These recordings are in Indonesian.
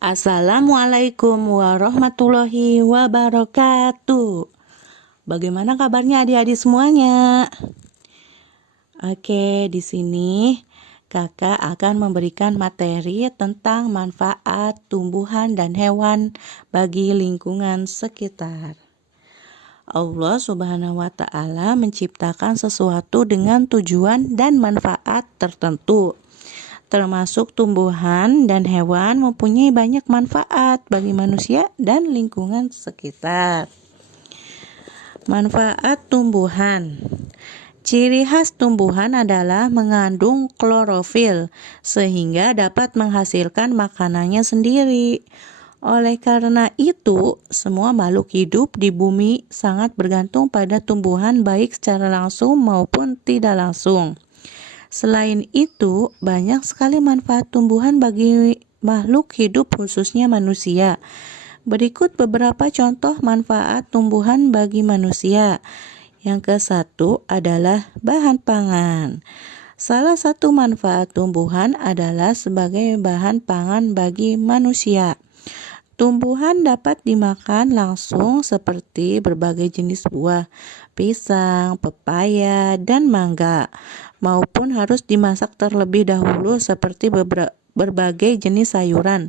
Assalamualaikum warahmatullahi wabarakatuh. Bagaimana kabarnya adik-adik semuanya? Oke, di sini Kakak akan memberikan materi tentang manfaat tumbuhan dan hewan bagi lingkungan sekitar. Allah Subhanahu wa Ta'ala menciptakan sesuatu dengan tujuan dan manfaat tertentu. Termasuk tumbuhan dan hewan mempunyai banyak manfaat bagi manusia dan lingkungan sekitar. Manfaat tumbuhan. Ciri khas tumbuhan adalah mengandung klorofil sehingga dapat menghasilkan makanannya sendiri. Oleh karena itu, semua makhluk hidup di bumi sangat bergantung pada tumbuhan baik secara langsung maupun tidak langsung. Selain itu, banyak sekali manfaat tumbuhan bagi makhluk hidup khususnya manusia. Berikut beberapa contoh manfaat tumbuhan bagi manusia. Yang ke-1 adalah bahan pangan. Salah satu manfaat tumbuhan adalah sebagai bahan pangan bagi manusia. Tumbuhan dapat dimakan langsung seperti berbagai jenis buah, pisang, pepaya, dan mangga, maupun harus dimasak terlebih dahulu seperti berbagai jenis sayuran,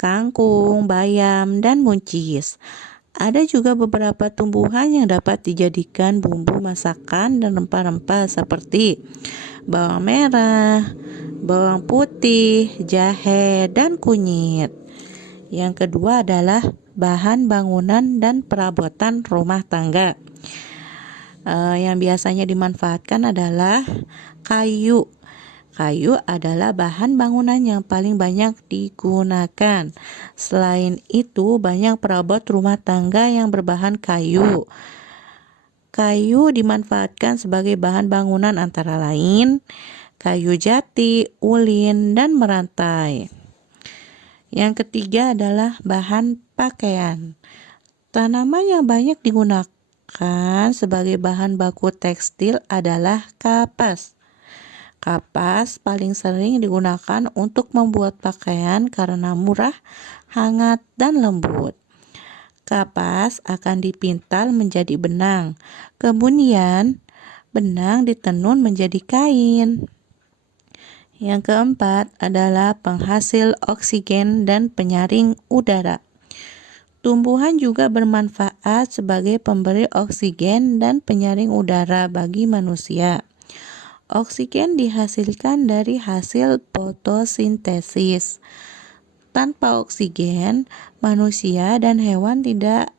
kangkung, bayam, dan buncis. Ada juga beberapa tumbuhan yang dapat dijadikan bumbu masakan dan rempah-rempah seperti bawang merah, bawang putih, jahe, dan kunyit. Yang kedua adalah bahan bangunan dan perabotan rumah tangga. Yang biasanya dimanfaatkan adalah kayu. Kayu adalah bahan bangunan yang paling banyak digunakan. Selain itu, banyak perabot rumah tangga yang berbahan kayu. Kayu dimanfaatkan sebagai bahan bangunan antara lain kayu jati, ulin, dan merantai. Yang ketiga adalah bahan pakaian. Tanaman yang banyak digunakan sebagai bahan baku tekstil adalah kapas. Kapas paling sering digunakan untuk membuat pakaian karena murah, hangat, dan lembut. Kapas akan dipintal menjadi benang. Kemudian, benang ditenun menjadi kain. Yang keempat adalah penghasil oksigen dan penyaring udara. Tumbuhan juga bermanfaat sebagai pemberi oksigen dan penyaring udara bagi manusia. Oksigen dihasilkan dari hasil fotosintesis. Tanpa oksigen, manusia dan hewan tidak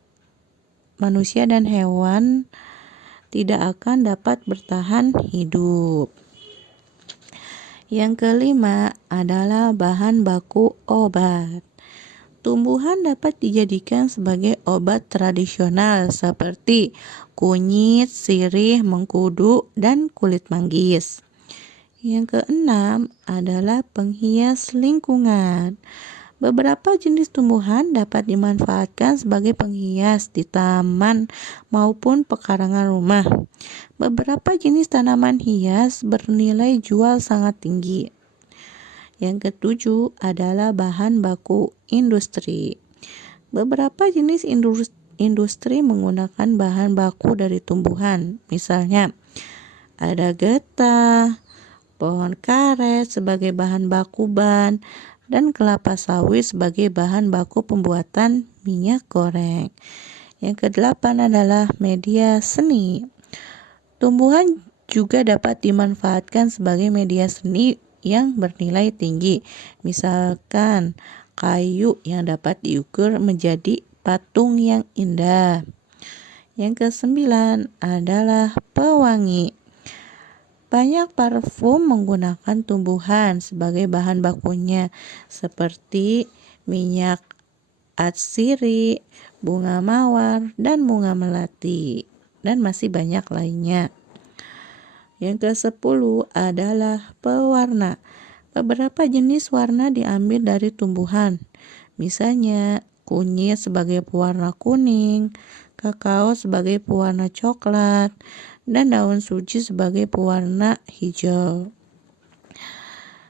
akan dapat bertahan hidup. Yang kelima adalah bahan baku obat. Tumbuhan dapat dijadikan sebagai obat tradisional seperti kunyit, sirih, mengkudu, dan kulit manggis. Yang keenam adalah penghias lingkungan. Beberapa jenis tumbuhan dapat dimanfaatkan sebagai penghias di taman maupun pekarangan rumah. Beberapa jenis tanaman hias bernilai jual sangat tinggi. Yang ketujuh adalah bahan baku industri. Beberapa jenis industri menggunakan bahan baku dari tumbuhan. Misalnya, ada getah, pohon karet sebagai bahan baku ban, dan kelapa sawit sebagai bahan baku pembuatan minyak goreng. Yang kedelapan adalah media seni. Tumbuhan juga dapat dimanfaatkan sebagai media seni yang bernilai tinggi. Misalkan kayu yang dapat diukur menjadi patung yang indah. Yang kesembilan adalah pewangi. Banyak parfum menggunakan tumbuhan sebagai bahan bakunya seperti minyak atsiri, bunga mawar, dan bunga melati, dan masih banyak lainnya. Yang ke-10 adalah pewarna. Beberapa jenis warna diambil dari tumbuhan. Misalnya kunyit sebagai pewarna kuning, kakao sebagai pewarna coklat, dan daun suci sebagai pewarna hijau.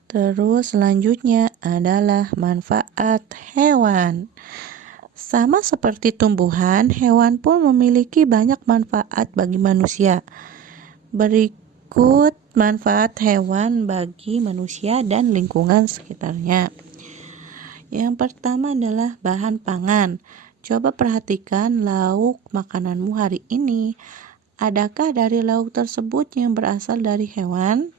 Terus selanjutnya adalah manfaat hewan. Sama seperti tumbuhan, hewan pun memiliki banyak manfaat bagi manusia. Berikut manfaat hewan bagi manusia dan lingkungan sekitarnya. Yang pertama adalah bahan pangan. Coba perhatikan lauk makananmu hari ini. Adakah dari lauk tersebut yang berasal dari hewan?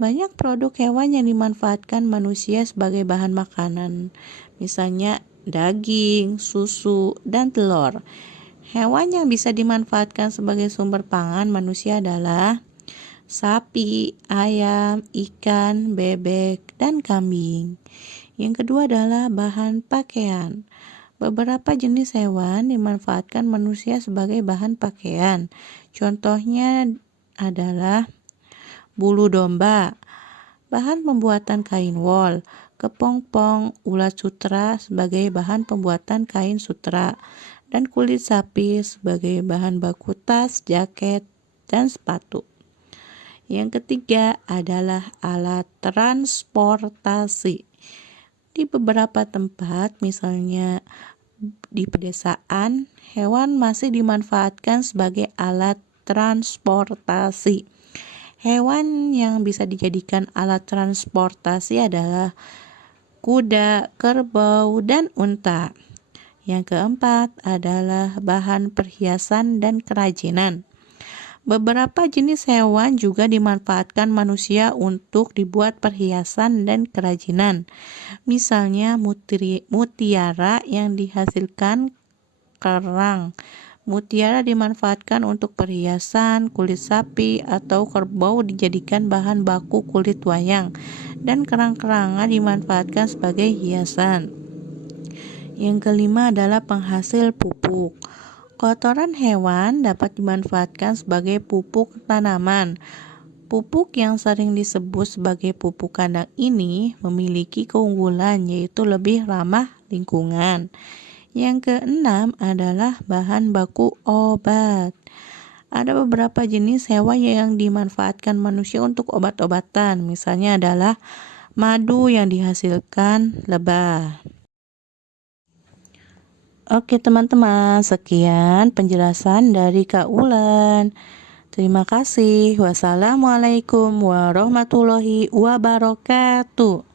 Banyak produk hewan yang dimanfaatkan manusia sebagai bahan makanan. Misalnya daging, susu, dan telur. Hewan yang bisa dimanfaatkan sebagai sumber pangan manusia adalah sapi, ayam, ikan, bebek, dan kambing. Yang kedua adalah bahan pakaian. Beberapa jenis hewan dimanfaatkan manusia sebagai bahan pakaian. Contohnya adalah bulu domba, bahan pembuatan kain wol, kepompong, ulat sutra sebagai bahan pembuatan kain sutra, dan kulit sapi sebagai bahan baku tas, jaket, dan sepatu. Yang ketiga adalah alat transportasi. Di beberapa tempat, misalnya di pedesaan, hewan masih dimanfaatkan sebagai alat transportasi. Hewan yang bisa dijadikan alat transportasi adalah kuda, kerbau, dan unta. Yang keempat adalah bahan perhiasan dan kerajinan. Beberapa jenis hewan juga dimanfaatkan manusia untuk dibuat perhiasan dan kerajinan. Misalnya mutiara yang dihasilkan kerang. Mutiara dimanfaatkan untuk perhiasan, kulit sapi atau kerbau dijadikan bahan baku kulit wayang, dan kerang-kerangnya dimanfaatkan sebagai hiasan. Yang kelima adalah penghasil pupuk. Kotoran hewan dapat dimanfaatkan sebagai pupuk tanaman. Pupuk yang sering disebut sebagai pupuk kandang ini memiliki keunggulan, yaitu lebih ramah lingkungan. Yang keenam adalah bahan baku obat. Ada beberapa jenis hewan yang dimanfaatkan manusia untuk obat-obatan. Misalnya adalah madu yang dihasilkan lebah. Oke teman-teman, sekian penjelasan dari Kak Ulan. Terima kasih. Wassalamualaikum warahmatullahi wabarakatuh.